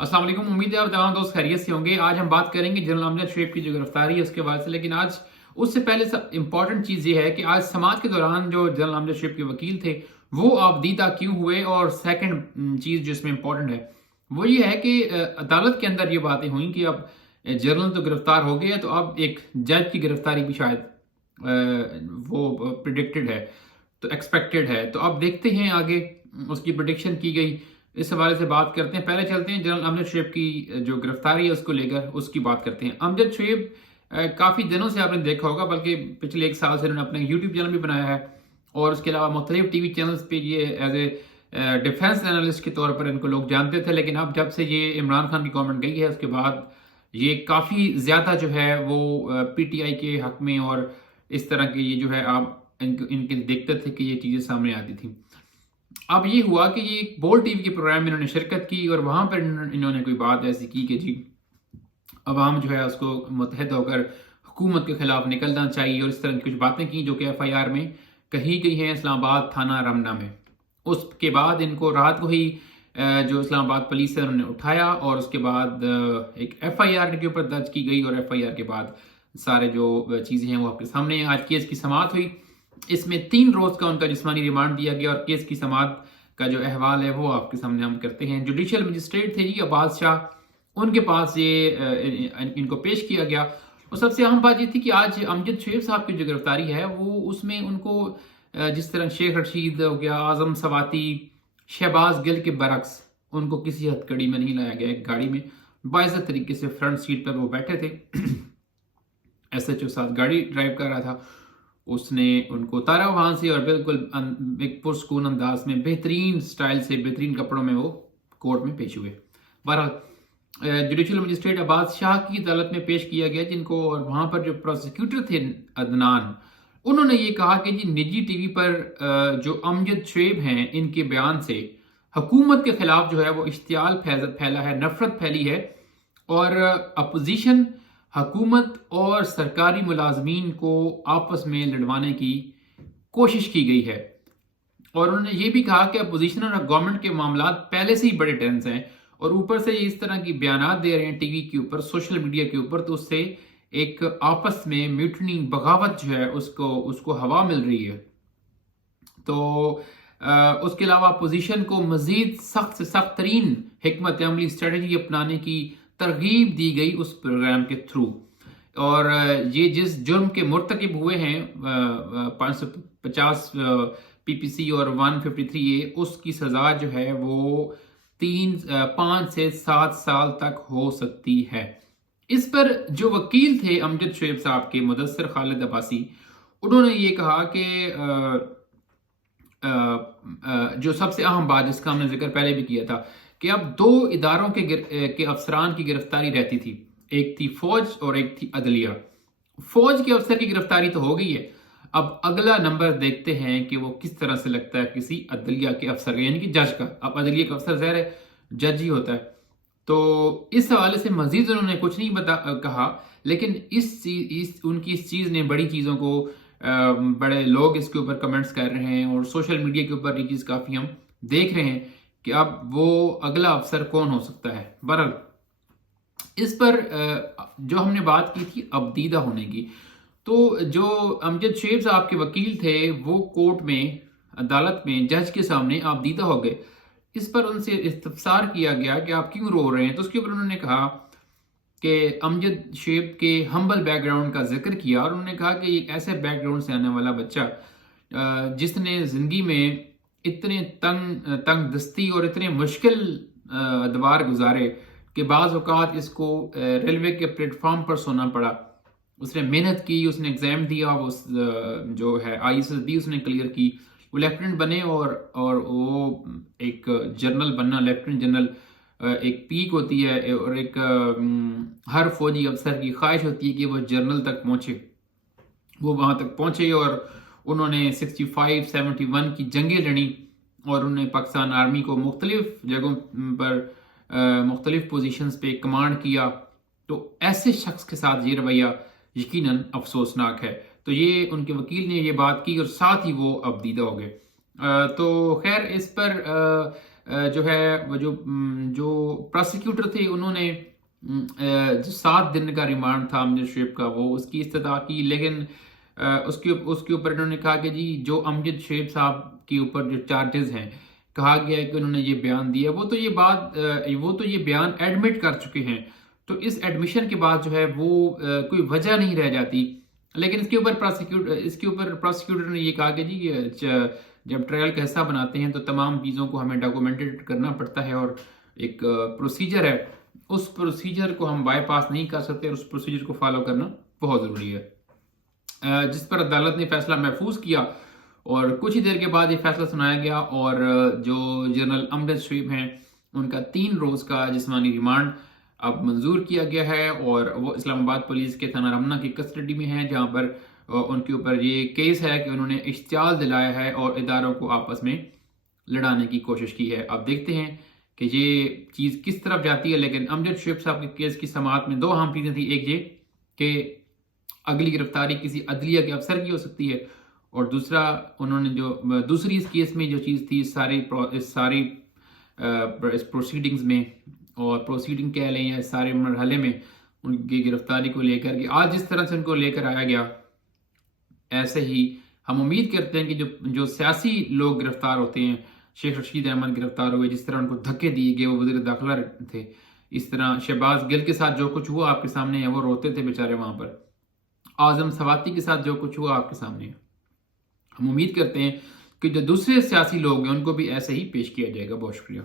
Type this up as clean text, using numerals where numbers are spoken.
अस्सलाम वालेकुम। उम्मीद है आप तमाम दोस्त खैरियत से होंगे। आज हम बात करेंगे जनरल अमजद शेख की जो गिरफ्तारी है उसके बाद से, लेकिन आज उससे पहले सब इंपॉर्टेंट चीज़ ये है कि आज समाज के दौरान जो जनरल अमजद शेख के वकील थे वो आपदीदा क्यों हुए, और सेकंड चीज़ जो इसमें इंपॉर्टेंट है वो ये है कि अदालत के अंदर ये बातें हुई कि अब जनरल तो गिरफ्तार हो गए, तो अब एक जज की गिरफ्तारी भी शायद वो प्रिडिक्टेड है, तो एक्सपेक्टेड है। तो अब देखते हैं आगे उसकी प्रिडिक्शन की गई, इस हवाले से बात करते हैं। पहले चलते हैं जनरल अमजद शेख की जो गिरफ्तारी है उसको लेकर, उसकी बात करते हैं। अमजद शेख काफ़ी दिनों से आपने देखा होगा, बल्कि पिछले एक साल से उन्होंने अपना यूट्यूब चैनल भी बनाया है, और उसके अलावा मुख्तलिफ टीवी चैनल्स पे ये एज ए डिफेंस एनालिस्ट के तौर पर इनको लोग जानते थे। लेकिन अब जब से ये इमरान खान की गवर्नमेंट गई है उसके बाद ये काफ़ी ज़्यादा जो है वो पीटीआई के हक में और इस तरह के ये जो है आप इनके देखते थे कि ये चीज़ें सामने आती थी। अब ये हुआ कि ये एक बोल्ड टीवी के प्रोग्राम में इन्होंने शिरकत की और वहाँ पर इन्होंने कोई बात ऐसी की कि जी अवाम जो है उसको मुतहद होकर हुकूमत के खिलाफ निकलना चाहिए, और इस तरह की कुछ बातें की जो कि एफआईआर में कही गई हैं इस्लामाबाद थाना रमना में। उसके बाद इनको रात को ही जो इस्लामाबाद पुलिस है उन्होंने उठाया, और उसके बाद एक एफआईआर के ऊपर दर्ज की गई, और एफआईआर के बाद सारे जो चीज़ें हैं वो आपके सामने हैं। आज केस की समाअत हुई, इसमें 3 रोज का उनका जिस्मानी रिमांड दिया गया, और केस की समाअत का जो अहवाल है वो आपके सामने हम करते हैं। जुडिशियल मजिस्ट्रेट थे जी अब्बास शाह, उनके पास ये इनको पेश किया गया। और सबसे अहम बात ये थी कि आज अमजद शेख साहब की जो गिरफ्तारी है वो उसमें उनको जिस तरह शेख रशीद हो गया, आजम सवाती, शहबाज गिल के बरक्स उनको किसी हथकड़ी में नहीं लाया गया। एक गाड़ी में बाइज्जत तरीके से फ्रंट सीट पर वो बैठे थे एसएचओ साथ गाड़ी ड्राइव कर रहा था, उसने उनको उतारा वहां से और बिल्कुल एक पुरस्कून अंदाज में बेहतरीन स्टाइल से बेहतरीन कपड़ों में वो कोर्ट में पेश हुए। बहरहाल जुडिशियल मजिस्ट्रेट अब्बास शाह की अदालत में पेश किया गया जिनको, और वहां पर जो प्रोसिक्यूटर थे अदनान, उन्होंने ये कहा कि जी निजी टीवी पर जो अमजद शेख हैं इनके बयान से हुकूमत के खिलाफ जो है वो इश्तियाल फैला है, नफरत फैली है, और अपोजिशन हुकूमत और सरकारी मुलाजमीन को आपस में लड़वाने की कोशिश की गई है। और उन्होंने ये भी कहा कि अपोजिशन और गवर्नमेंट के मामला पहले से ही बड़े टेंस हैं, और ऊपर से ये इस तरह की बयानात दे रहे हैं टीवी के ऊपर, सोशल मीडिया के ऊपर, तो उससे एक आपस में म्यूटनी बगावत जो है उसको हवा मिल रही है। तो उसके अलावा अपोजिशन को मजीद सख्त से सख्त तरीन हिकमत अमली स्ट्रेटजी अपनाने की तरगीब दी गई उस प्रोग्राम के थ्रू। और ये जिस जुर्म के मुर्तकिब हुए हैं 550 पीपीसी और 153A, उसकी सजा जो है वो 5 से 7 साल तक हो सकती है। इस पर जो वकील थे अमजद शेख साहब के, मुदस्सिर खालिद अब्बासी, उन्होंने ये कहा कि जो सबसे अहम बात जिसका हमने जिक्र पहले भी किया था कि अब 2 इदारों के अफसरान की गिरफ्तारी रहती थी, एक थी फौज और एक थी अदलिया। फौज के अफसर की गिरफ्तारी तो हो गई है, अब अगला नंबर देखते हैं कि वो किस तरह से लगता है किसी अदलिया के अफसर का, यानी कि जज का। अब अदलिया का अफसर ज़ाहिर है जज ही होता है, तो इस हवाले से मजीद उन्होंने कुछ नहीं कहा, लेकिन उनकी इस चीज़ ने बड़ी चीज़ों को बड़े लोग इसके ऊपर कमेंट्स कर रहे हैं, और सोशल मीडिया के ऊपर ये चीज़ काफ़ी हम देख रहे हैं कि अब वो अगला अफसर कौन हो सकता है। बहरहाल इस पर जो हमने बात की थी अबदीदा होने की, तो जो अमजद शेख साहब के वकील थे वो कोर्ट में, अदालत में जज के सामने अबदीदा हो गए। इस पर उनसे इस्तफसार किया गया कि आप क्यों रो रहे हैं, तो उसके ऊपर उन्होंने कहा कि अमजद शेख के हम्बल बैकग्राउंड का जिक्र किया, और उन्होंने कहा कि एक ऐसे बैकग्राउंड से आने वाला बच्चा जिसने ज़िंदगी में इतने तंग दस्ती और इतने मुश्किल अदवार गुजारे कि बाज़ औक़ात इसको रेलवे के प्लेटफॉर्म पर सोना पड़ा। उसने मेहनत की, उसने एग्ज़ाम दिया, वो जो है ISSB उसने क्लियर की, वो लेफ्टिनेंट बने, और वो एक जनरल बनना, लेफ्टिनेंट जनरल एक पीक होती है, और एक हर फौजी अफसर की ख्वाहिश होती है कि वो जनरल तक पहुँचे। वो वहाँ तक पहुँचे और उन्होंने 65-71 की जंगें लड़ी, और उन्होंने पाकिस्तान आर्मी को मुख्तलिफ जगहों पर मुख्तलिफ पोजीशंस पे कमांड किया। तो ऐसे शख्स के साथ ये रवैया यकीनन अफसोसनाक है। तो ये उनके वकील ने ये बात की, और साथ ही वो अबदीदा हो गए। तो खैर इस पर جو ہے وہ جو پروسیکیوٹر تھے انہوں نے جو 7 دن کا ریمانڈ تھا امجد شعیب کا وہ اس کی استدعا کی، لیکن اس کے اوپر انہوں نے کہا کہ جی جو امجد شعیب صاحب کے اوپر جو چارجز ہیں، کہا گیا ہے کہ انہوں نے یہ بیان دیا، وہ تو یہ بیان ایڈمٹ کر چکے ہیں، تو اس ایڈمیشن کے بعد جو ہے وہ کوئی وجہ نہیں رہ جاتی۔ لیکن اس کے اوپر پروسیکیوٹر نے یہ کہا کہ جی جب ٹرائل کا حصہ بناتے ہیں تو تمام چیزوں کو ہمیں ڈاکومنٹڈ کرنا پڑتا ہے، اور ایک پروسیجر ہے، اس پروسیجر کو ہم بائی پاس نہیں کر سکتے، اس پروسیجر کو فالو کرنا بہت ضروری ہے، جس پر عدالت نے فیصلہ محفوظ کیا اور کچھ ہی دیر کے بعد یہ فیصلہ سنایا گیا، اور جو جنرل امجد شعیب ہیں ان کا 3 روز کا جسمانی ریمانڈ اب منظور کیا گیا ہے، اور وہ اسلام آباد پولیس کے تھانہ رمنہ کی کسٹڈی میں ہیں، جہاں پر ان کے اوپر یہ کیس ہے کہ انہوں نے اشتعال دلایا ہے اور اداروں کو آپس میں لڑانے کی کوشش کی ہے۔ اب دیکھتے ہیں کہ یہ چیز کس طرف جاتی ہے، لیکن امجد شعیب صاحب کے کیس کی سماعت میں 2 اہم چیزیں تھیں، ایک یہ کہ اگلی گرفتاری کسی عدلیہ کے افسر کی ہو سکتی ہے، اور دوسرا انہوں نے جو دوسری اس کیس میں جو چیز تھی اس پروسیڈنگز میں، اور پروسیڈنگ کہہ لیں یا سارے مرحلے میں ان کی گرفتاری کو لے کر کہ آج جس طرح سے ان کو لے کر آیا گیا، ایسے ہی ہم امید کرتے ہیں کہ جو سیاسی لوگ گرفتار ہوتے ہیں، شیخ رشید احمد گرفتار ہوئے، جس طرح ان کو دھکے دیے گئے، وہ وزیر داخلہ تھے، اس طرح شہباز گل کے ساتھ جو کچھ ہوا آپ کے سامنے ہے، وہ روتے تھے بیچارے وہاں پر، اعظم سواتی کے ساتھ جو کچھ ہوا آپ کے سامنے ہے، ہم امید کرتے ہیں کہ جو دوسرے سیاسی لوگ ہیں ان کو بھی ایسے ہی پیش کیا جائے گا۔ بہت شکریہ۔